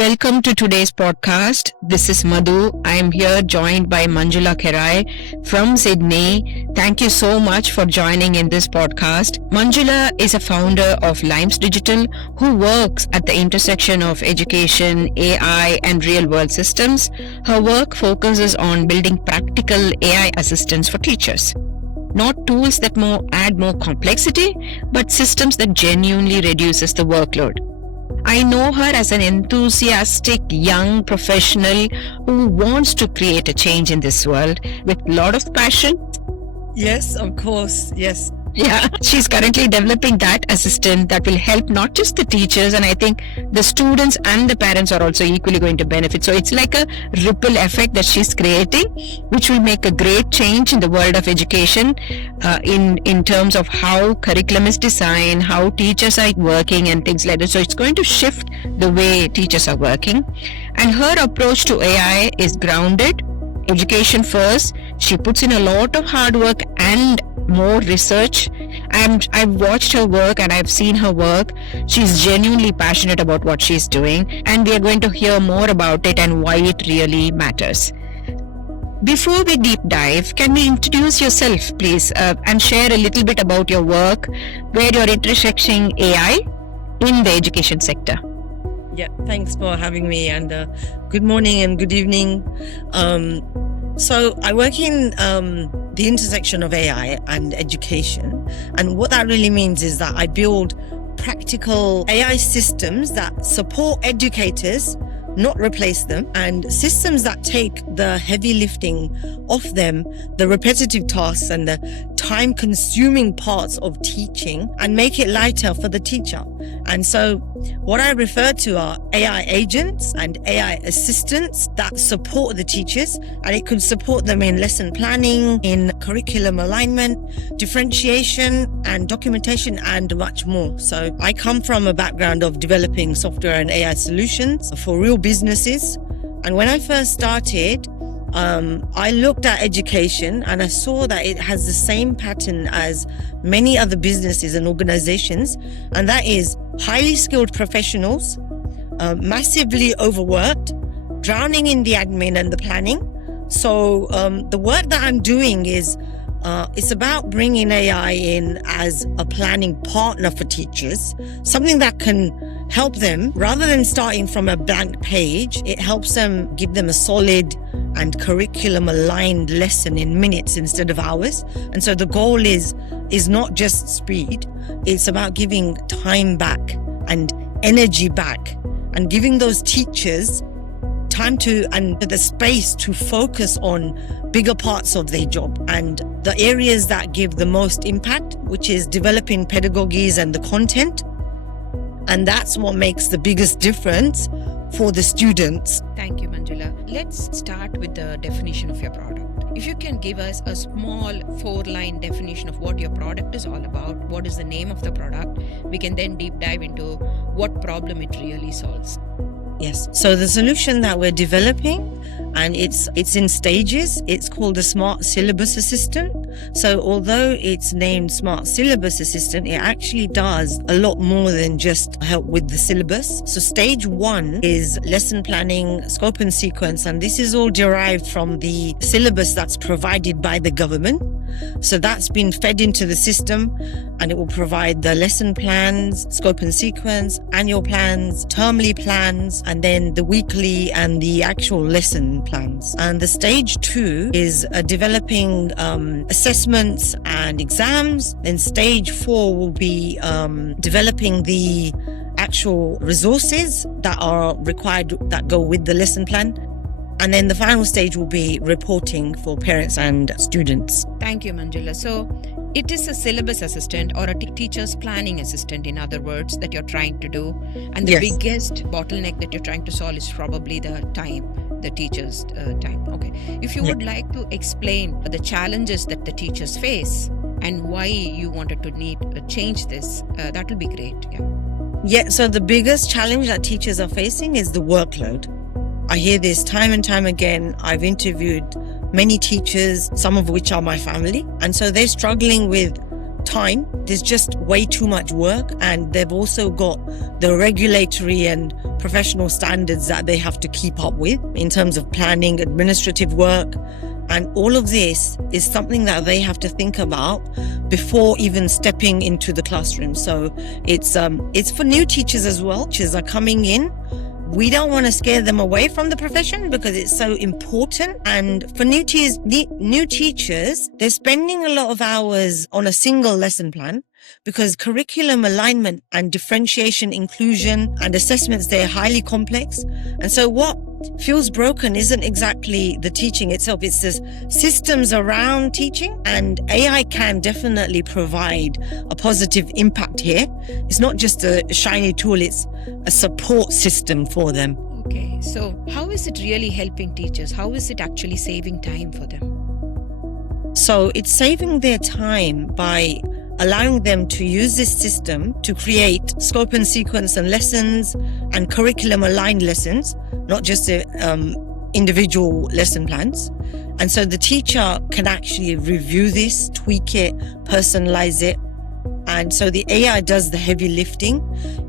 Welcome to today's podcast. This is Madhu. I am here joined by Manjula from Sydney. Thank you so much for joining in this podcast. Manjula is a founder of Limes Digital who works at the intersection of education, AI and real world systems. Her work focuses on building practical AI assistants for teachers. Not tools that add more complexity, but systems that genuinely reduces the workload. I know her as an enthusiastic young professional who wants to create a change in this world with a lot of passion. Yes, of course. Yes. Yeah, she's currently developing that assistant that will help not just the teachers, and I think the students and the parents are also equally going to benefit. So it's like a ripple effect that she's creating, which will make a great change in the world of education in terms of how curriculum is designed, how teachers are working and things like that. So it's going to shift the way teachers are working. And her approach to AI is grounded, education first. She puts in a lot of hard work and more research. I've watched her work and I've seen her work. She's genuinely passionate about what she's doing, and we are going to hear more about it and why it really matters. Before we deep dive, can we introduce yourself, please, and share a little bit about your work, where you're intersecting AI in the education sector? Yeah, thanks for having me, and good morning and good evening. So I work in the intersection of AI and education. And what that really means is that I build practical AI systems that support educators, not replace them, and systems that take the heavy lifting off them, the repetitive tasks and the time-consuming parts of teaching, and make it lighter for the teacher. And so what I refer to are AI agents and AI assistants that support the teachers, and it could support them in lesson planning, in curriculum alignment, differentiation and documentation, and much more. So I come from a background of developing software and AI solutions for real businesses. And when I first started, I looked at education and I saw that it has the same pattern as many other businesses and organizations, and that is highly skilled professionals, massively overworked, drowning in the admin and the planning. So the work that I'm doing is it's about bringing AI in as a planning partner for teachers, something that can help them rather than starting from a blank page. It helps them, give them a solid and curriculum aligned lesson in minutes instead of hours. And so the goal is not just speed, it's about giving time back and energy back and giving those teachers time to and the space to focus on bigger parts of their job and the areas that give the most impact, which is developing pedagogies and the content. And that's what makes the biggest difference for the students. Thank you, Manjula. Let's start with the definition of your product. If you can give us a small 4-line definition of what your product is all about, what is the name of the product, we can then deep dive into what problem it really solves. Yes. So the solution that we're developing, and it's in stages, it's called the Smart Syllabus Assistant. So although it's named Smart Syllabus Assistant, it actually does a lot more than just help with the syllabus. So stage 1 is lesson planning, scope and sequence, and this is all derived from the syllabus that's provided by the government. So that's been fed into the system, and it will provide the lesson plans, scope and sequence, annual plans, termly plans, and then the weekly and the actual lesson plans. And the stage 2 is developing assessments and exams. Then stage 4 will be developing the actual resources that are required that go with the lesson plan. And then the final stage will be reporting for parents and students. Thank you, Manjula. So it is a syllabus assistant or a teacher's planning assistant, in other words, that you're trying to do. And the biggest bottleneck that you're trying to solve is probably the time, the teacher's time. Okay. If you would like to explain the challenges that the teachers face and why you wanted to change this, that will be great. Yeah. So the biggest challenge that teachers are facing is the workload. I hear this time and time again. I've interviewed many teachers, some of which are my family. And so they're struggling with time. There's just way too much work, and they've also got the regulatory and professional standards that they have to keep up with in terms of planning, administrative work. And all of this is something that they have to think about before even stepping into the classroom. So it's for new teachers as well. Teachers are coming in. We don't want to scare them away from the profession because it's so important. And for new teachers, they're spending a lot of hours on a single lesson plan because curriculum alignment and differentiation, inclusion and assessments, they're highly complex. And so what feels broken isn't exactly the teaching itself, it's the systems around teaching. And AI can definitely provide a positive impact here. It's not just a shiny tool, it's a support system for them. Okay, so how is it really helping teachers? How is it actually saving time for them? So it's saving their time by allowing them to use this system to create scope and sequence and lessons and curriculum aligned lessons, not just individual lesson plans. And so the teacher can actually review this, tweak it, personalize it. And so the AI does the heavy lifting.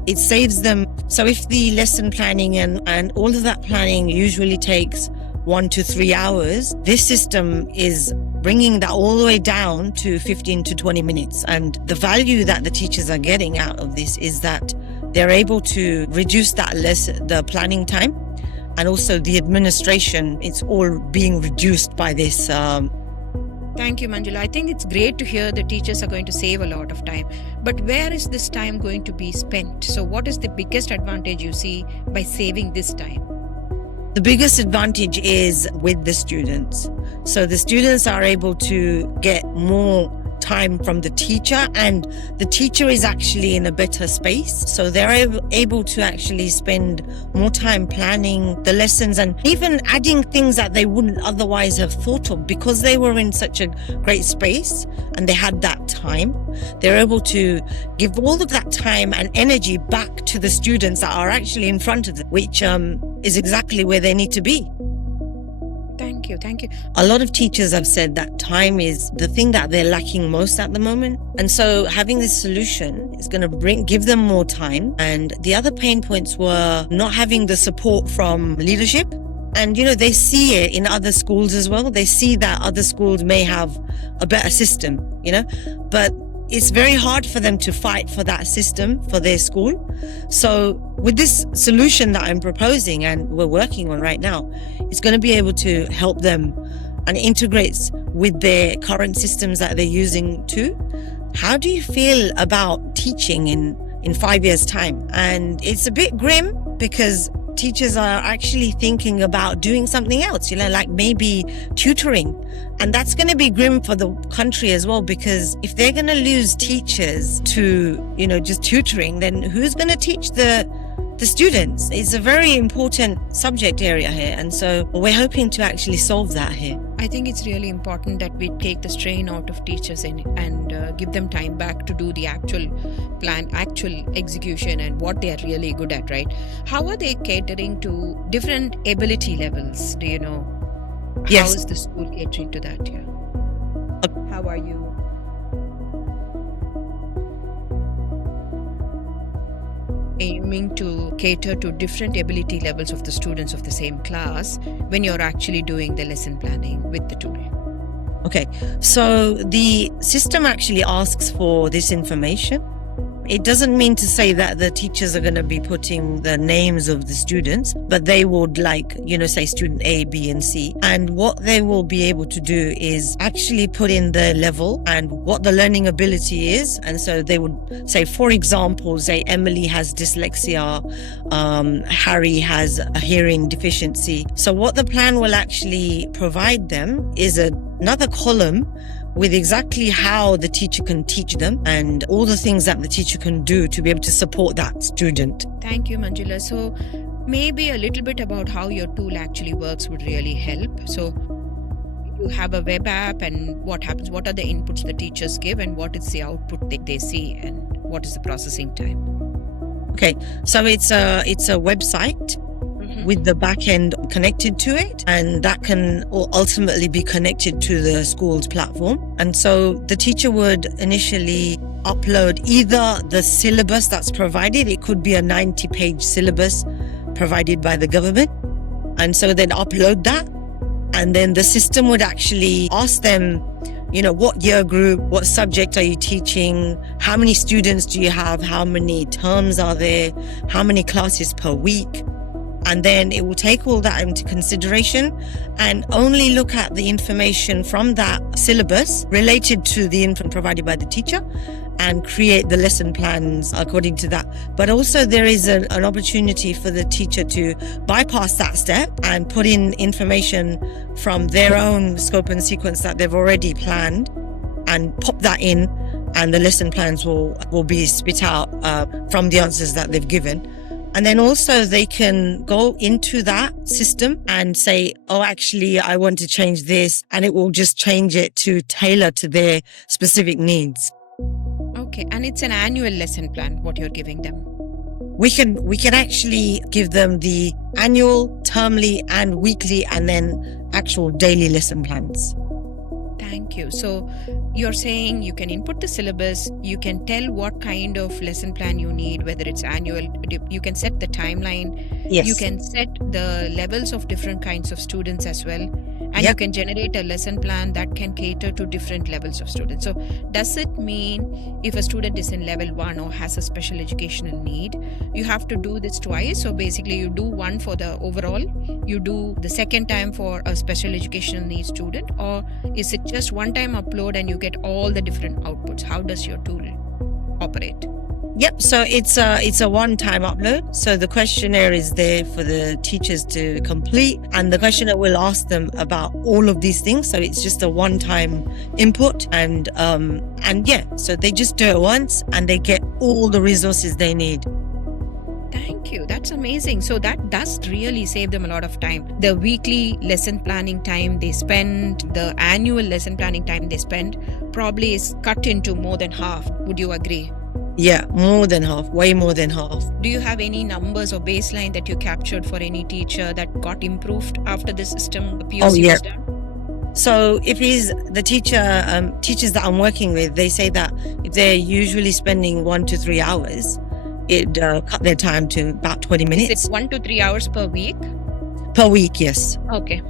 It saves them. So if the lesson planning and all of that planning usually takes 1 to 3 hours, this system is bringing that all the way down to 15 to 20 minutes. And the value that the teachers are getting out of this is that they're able to reduce the planning time, and also the administration. It's all being reduced by this. Thank you, Manjula. I think it's great to hear the teachers are going to save a lot of time. But where is this time going to be spent? So what is the biggest advantage you see by saving this time? The biggest advantage is with the students. So the students are able to get more time from the teacher, and the teacher is actually in a better space. So they're able to actually spend more time planning the lessons and even adding things that they wouldn't otherwise have thought of because they were in such a great space and they had that time. They're able to give all of that time and energy back to the students that are actually in front of them, which is exactly where they need to be. Thank you. A lot of teachers have said that time is the thing that they're lacking most at the moment. And so having this solution is going to give them more time. And the other pain points were not having the support from leadership. And, they see it in other schools as well. They see that other schools may have a better system, but it's very hard for them to fight for that system for their school. So with this solution that I'm proposing and we're working on right now, it's going to be able to help them and integrates with their current systems that they're using too. How do you feel about teaching in 5 years' time? And it's a bit grim because teachers are actually thinking about doing something else, like maybe tutoring. And that's going to be grim for the country as well, because if they're going to lose teachers to, just tutoring, then who's going to teach the students? It's a very important subject area here. And so we're hoping to actually solve that here. I think it's really important that we take the strain out of teachers and give them time back to do the actual execution and what they are really good at, right? How are they catering to different ability levels? Do you know? Yes. How is the school catering to that? Yeah. How are you? Aiming to cater to different ability levels of the students of the same class when you're actually doing the lesson planning with the tool? Okay, so the system actually asks for this information. It doesn't mean to say that the teachers are going to be putting the names of the students, but they would say student A, B, and C. And what they will be able to do is actually put in the level and what the learning ability is. And so they would say, for example, say Emily has dyslexia, Harry has a hearing deficiency. So what the plan will actually provide them is another column with exactly how the teacher can teach them and all the things that the teacher can do to be able to support that student. Thank you, Manjula. So maybe a little bit about how your tool actually works would really help. So you have a web app, and what happens? What are the inputs the teachers give, and what is the output that they see, and what is the processing time? Okay, so it's a website. with the back end connected to it, and that can ultimately be connected to the school's platform. And so the teacher would initially upload either the syllabus that's provided. It could be a 90-page syllabus provided by the government, and so they'd upload that, and then the system would actually ask them, what year group, what subject are you teaching, how many students do you have, how many terms are there, how many classes per week. And then it will take all that into consideration and only look at the information from that syllabus related to the info provided by the teacher and create the lesson plans according to that. But also there is an opportunity for the teacher to bypass that step and put in information from their own scope and sequence that they've already planned and pop that in, and the lesson plans will be spit out from the answers that they've given. And then also they can go into that system and say, actually, I want to change this, and it will just change it to tailor to their specific needs. Okay, and it's an annual lesson plan, what you're giving them? We can actually give them the annual, termly, and weekly, and then actual daily lesson plans. Thank you. So you're saying you can input the syllabus, you can tell what kind of lesson plan you need, whether it's annual, you can set the timeline, Yes. you can set the levels of different kinds of students as well, and Yep. you can generate a lesson plan that can cater to different levels of students. So does it mean if a student is in level 1 or has a special educational need, you have to do this twice? So basically you do one for the overall, you do the second time for a special educational needs student, or is it just one time upload and you get all the different outputs? How does your tool operate? Yep. So it's a one-time upload. So the questionnaire is there for the teachers to complete, and the questionnaire will ask them about all of these things. So it's just a one-time input, and yeah. So they just do it once, and they get all the resources they need. Thank you. That's amazing. So that does really save them a lot of time. The weekly lesson planning time they spend, the annual lesson planning time they spend probably is cut into more than half. Would you agree? Yeah, more than half, way more than half. Do you have any numbers or baseline that you captured for any teacher that got improved after the system, the POC was done? So if he's the teachers that I'm working with, they say that if they're usually spending 1 to 3 hours, it cut their time to about 20 minutes. Is it 1 to 3 hours per week? Per week, yes. Okay.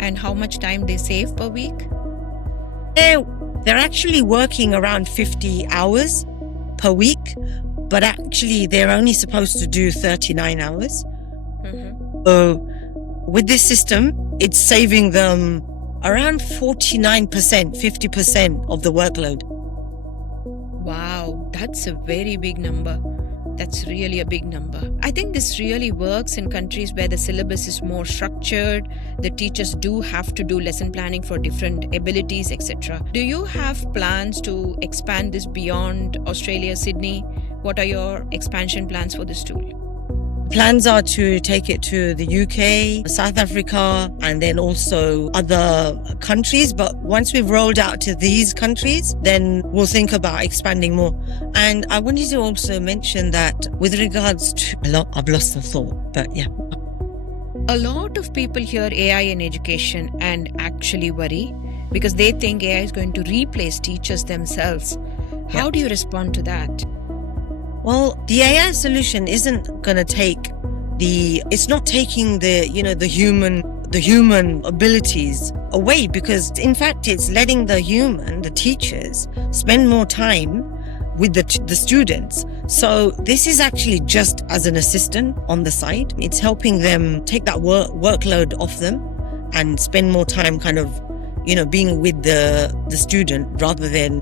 And how much time they save per week? They're actually working around 50 hours per week, but actually they're only supposed to do 39 hours. Mm-hmm. So with this system, it's saving them around 49%, 50% of the workload. Wow, that's a very big number. That's really a big number. I think this really works in countries where the syllabus is more structured. The teachers do have to do lesson planning for different abilities, etc. Do you have plans to expand this beyond Australia, Sydney? What are your expansion plans for this tool? Plans are to take it to the UK, South Africa, and then also other countries. But once we've rolled out to these countries, then we'll think about expanding more. And I wanted to also mention that with regards to, I've lost the thought, but yeah. A lot of people hear AI in education and actually worry because they think AI is going to replace teachers themselves. How do you respond to that? Well, the AI solution isn't going to it's not taking the human abilities away, because in fact it's letting the teachers spend more time with the students. So this is actually just as an assistant on the side. It's helping them take that workload off them and spend more time kind of being with the student rather than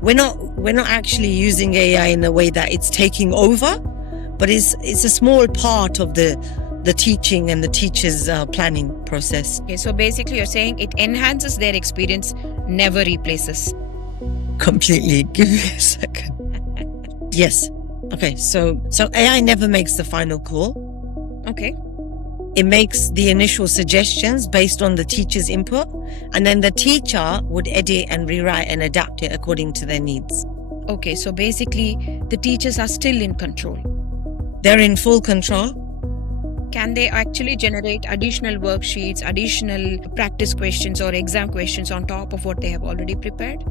we're not actually using AI in a way that it's taking over, but it's a small part of the teaching and the teacher's planning process. Okay, so basically you're saying it enhances their experience, never replaces. Completely. Give me a second. Yes. Okay, so AI never makes the final call. Okay. It makes the initial suggestions based on the teacher's input, and then the teacher would edit and rewrite and adapt it according to their needs. Okay, so basically the teachers are still in control. They're in full control, Can they actually generate additional worksheets, additional practice questions or exam questions on top of what they have already prepared?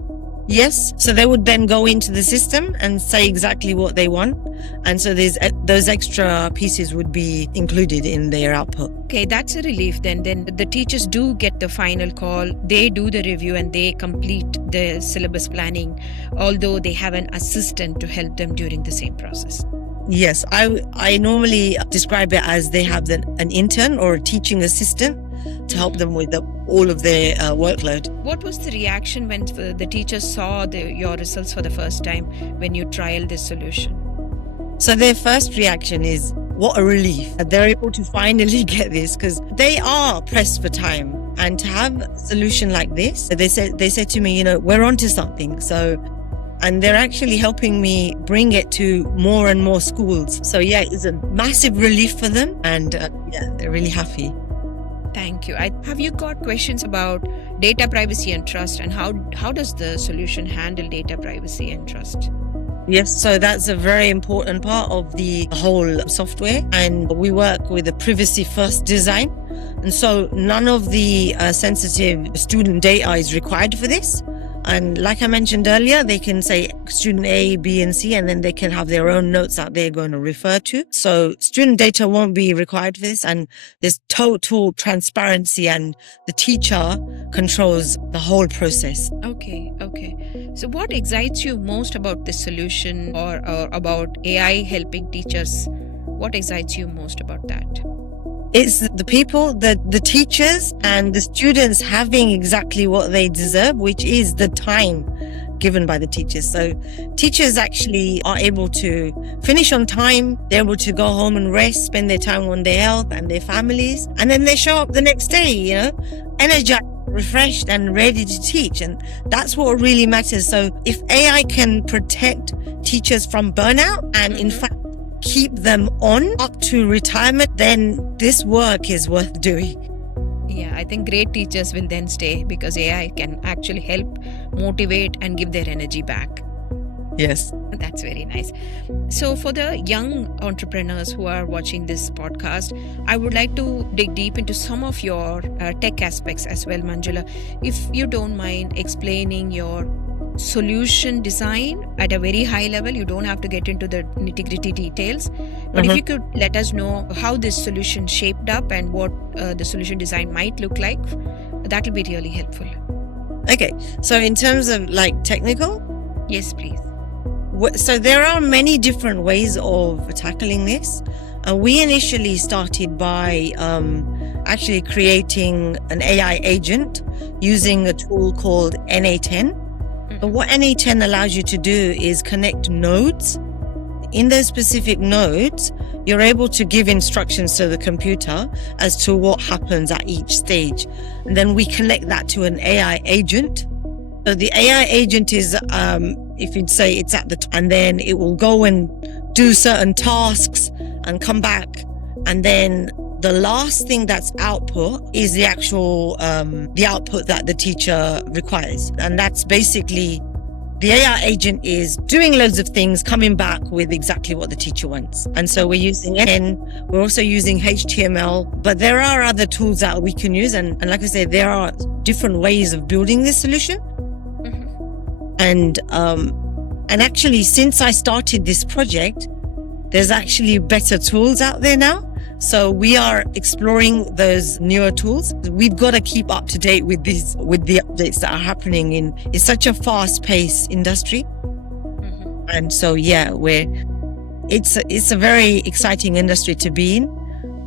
Yes. So they would then go into the system and say exactly what they want. And so those extra pieces would be included in their output. Okay, that's a relief then. Then the teachers do get the final call, they do the review and they complete the syllabus planning, although they have an assistant to help them during the same process. Yes, I normally describe it as they have an intern or a teaching assistant to help them with all of their workload. What was the reaction when the teachers saw your results for the first time when you trialed this solution? So their first reaction is, what a relief that they're able to finally get this, because they are pressed for time. And to have a solution like this, they said to me, we're onto something. And they're actually helping me bring it to more and more schools. So yeah, it's a massive relief for them, and they're really happy. Thank you. Have you got questions about data privacy and trust, and how does the solution handle data privacy and trust? Yes, so that's a very important part of the whole software, and we work with a privacy-first design. And so none of the sensitive student data is required for this. And like I mentioned earlier, they can say student A, B, and C, and then they can have their own notes that they're going to refer to. So student data won't be required for this, and there's total transparency, and the teacher controls the whole process. Okay. So what excites you most about this solution or about AI helping teachers? What excites you most about that? It's the people, the teachers and the students having exactly what they deserve, which is the time given by the teachers. So teachers actually are able to finish on time. They're able to go home and rest, spend their time on their health and their families. And then they show up the next day, energized, refreshed and ready to teach. And that's what really matters. So if AI can protect teachers from burnout and in fact keep them on up to retirement, then this work is worth doing. Yeah, I think great teachers will then stay because AI can actually help motivate and give their energy back. Yes. That's very nice. So for the young entrepreneurs who are watching this podcast, I would like to dig deep into some of your tech aspects as well, Manjula. If you don't mind explaining your solution design at a very high level, you don't have to get into the nitty-gritty details, but if you could let us know how this solution shaped up and what the solution design might look like, that will be really helpful. Okay, so in terms of technical, yes, please. So there are many different ways of tackling this. We initially started by actually creating an AI agent using a tool called NA10. But what NA10 allows you to do is connect nodes. In those specific nodes, you're able to give instructions to the computer as to what happens at each stage. And then we connect that to an AI agent. So the AI agent is, if you'd say it's at the top, and then it will go and do certain tasks and come back. And then the last thing that's output is the actual, the output that the teacher requires. And that's basically, the AI agent is doing loads of things, coming back with exactly what the teacher wants. And so we're using N, we're also using HTML, but there are other tools that we can use. And like I said, there are different ways of building this solution. And actually, since I started this project, there's actually better tools out there now. So we are exploring those newer tools. We've got to keep up to date with the updates that are happening it's such a fast-paced industry. And so it's a very exciting industry to be in.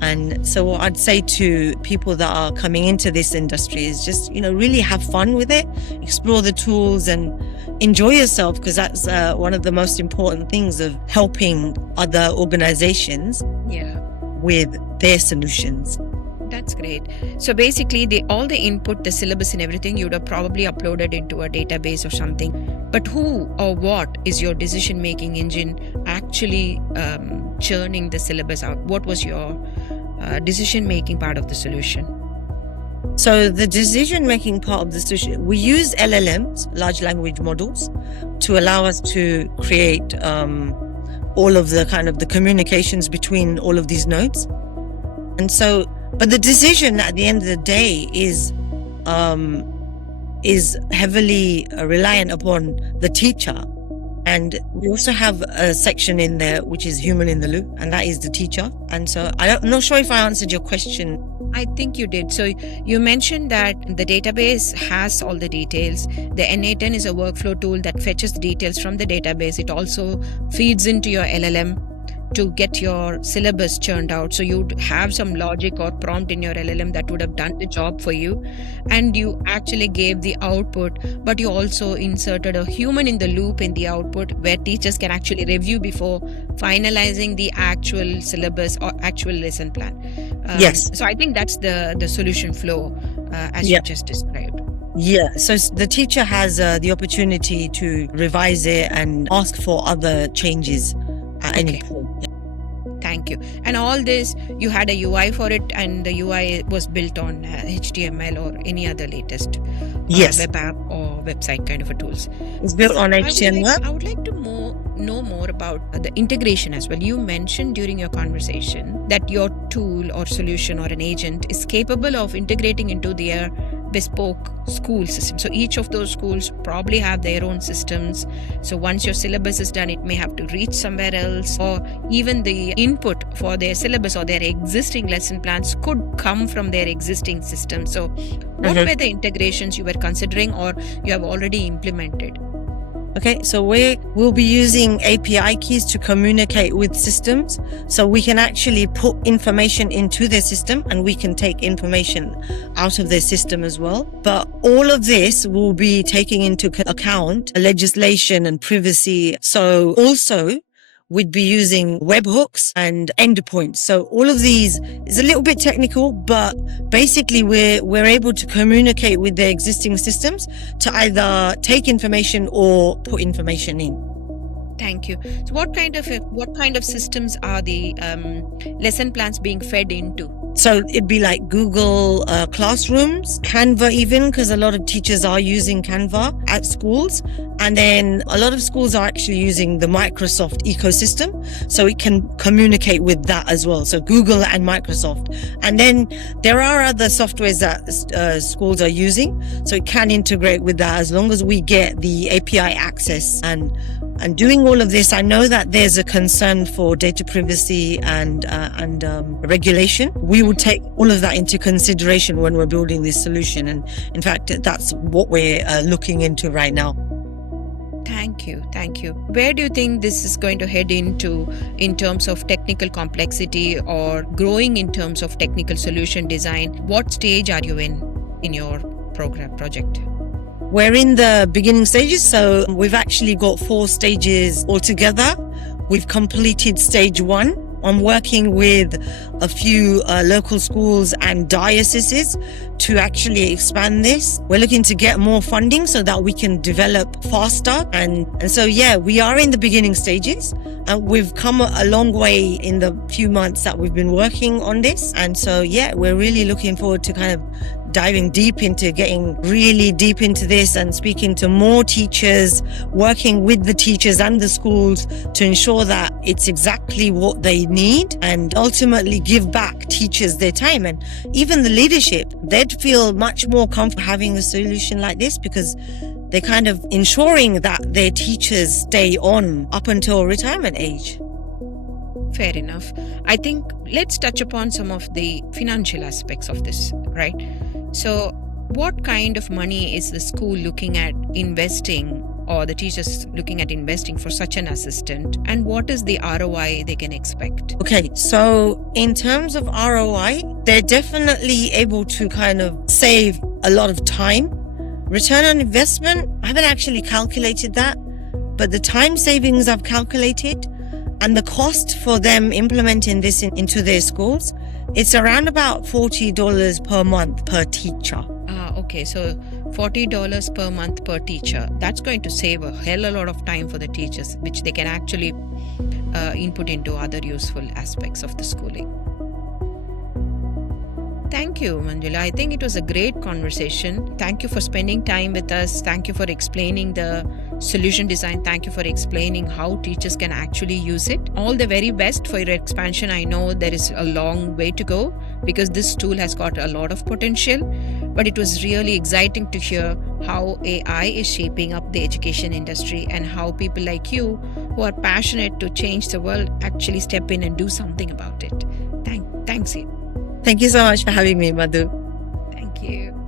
And so what I'd say to people that are coming into this industry is just, really have fun with it, explore the tools and enjoy yourself, because that's one of the most important things of helping other organizations with their solutions. That's great. So basically, all the input, the syllabus and everything, you would have probably uploaded into a database or something. But who or what is your decision-making engine actually churning the syllabus out? What was your decision-making part of the solution? So the decision-making part of the solution, we use LLMs, large language models, to allow us to create all of the kind of the communications between all of these nodes. And so, but the decision at the end of the day is heavily reliant upon the teacher. And we also have a section in there which is human in the loop, and that is the teacher. And so I'm not sure if I answered your question. I think you did. So you mentioned that the database has all the details. The N8N is a workflow tool that fetches the details from the database. It also feeds into your LLM to get your syllabus churned out. So you'd have some logic or prompt in your LLM that would have done the job for you. And you actually gave the output, but you also inserted a human in the loop in the output where teachers can actually review before finalizing the actual syllabus or actual lesson plan. Yes. So I think that's the solution flow as you just described. Yeah, so the teacher has the opportunity to revise it and ask for other changes at any point. Thank you. And all this, you had a UI for it, and the UI was built on HTML or any other latest web app or website kind of a tools. It's built on HTML. I would like to know more about the integration as well. You mentioned during your conversation that your tool or solution or an agent is capable of integrating into their bespoke school system. So each of those schools probably have their own systems. So once your syllabus is done, it may have to reach somewhere else, or even the input for their syllabus or their existing lesson plans could come from their existing system. So what were the integrations you were considering or you have already implemented? Okay, so we'll be using API keys to communicate with systems. So we can actually put information into their system and we can take information out of their system as well. But all of this will be taking into account legislation and privacy. So also, we'd be using webhooks and endpoints. So all of these is a little bit technical, but basically we're able to communicate with the existing systems to either take information or put information in. Thank you. So what kind of systems are the lesson plans being fed into? So it'd be like Google Classrooms, Canva even, because a lot of teachers are using Canva at schools. And then a lot of schools are actually using the Microsoft ecosystem. So it can communicate with that as well. So Google and Microsoft. And then there are other softwares that schools are using. So it can integrate with that as long as we get the API access. And doing all of this, I know that there's a concern for data privacy and regulation. We will take all of that into consideration when we're building this solution. And in fact, that's what we're looking into right now. Thank you. Where do you think this is going to head into in terms of technical complexity or growing in terms of technical solution design? What stage are you in your project? We're in the beginning stages, so we've actually got 4 stages altogether. We've completed stage 1. I'm working with a few local schools and dioceses to actually expand this. We're looking to get more funding so that we can develop faster. And so, we are in the beginning stages. We've come a long way in the few months that we've been working on this. And so, we're really looking forward to kind of diving deep into getting really deep into this and speaking to more teachers, working with the teachers and the schools to ensure that it's exactly what they need and ultimately give back teachers their time. And even the leadership, they'd feel much more comfortable having a solution like this because they're kind of ensuring that their teachers stay on up until retirement age. Fair enough. I think let's touch upon some of the financial aspects of this, right? So what kind of money is the school looking at investing or the teachers looking at investing for such an assistant? And what is the ROI they can expect? Okay, so in terms of ROI, they're definitely able to kind of save a lot of time. Return on investment, I haven't actually calculated that, but the time savings I've calculated and the cost for them implementing this into their schools, it's around about $40 per month per teacher. Okay, so $40 per month per teacher. That's going to save a hell of a lot of time for the teachers, which they can actually input into other useful aspects of the schooling. Thank you, Manjula. I think it was a great conversation. Thank you for spending time with us. Thank you for explaining the solution design. Thank you for explaining how teachers can actually use it. All the very best for your expansion. I know there is a long way to go because this tool has got a lot of potential, but it was really exciting to hear how AI is shaping up the education industry and how people like you who are passionate to change the world actually step in and do something about it. Thanks. Thank you so much for having me, Madhu.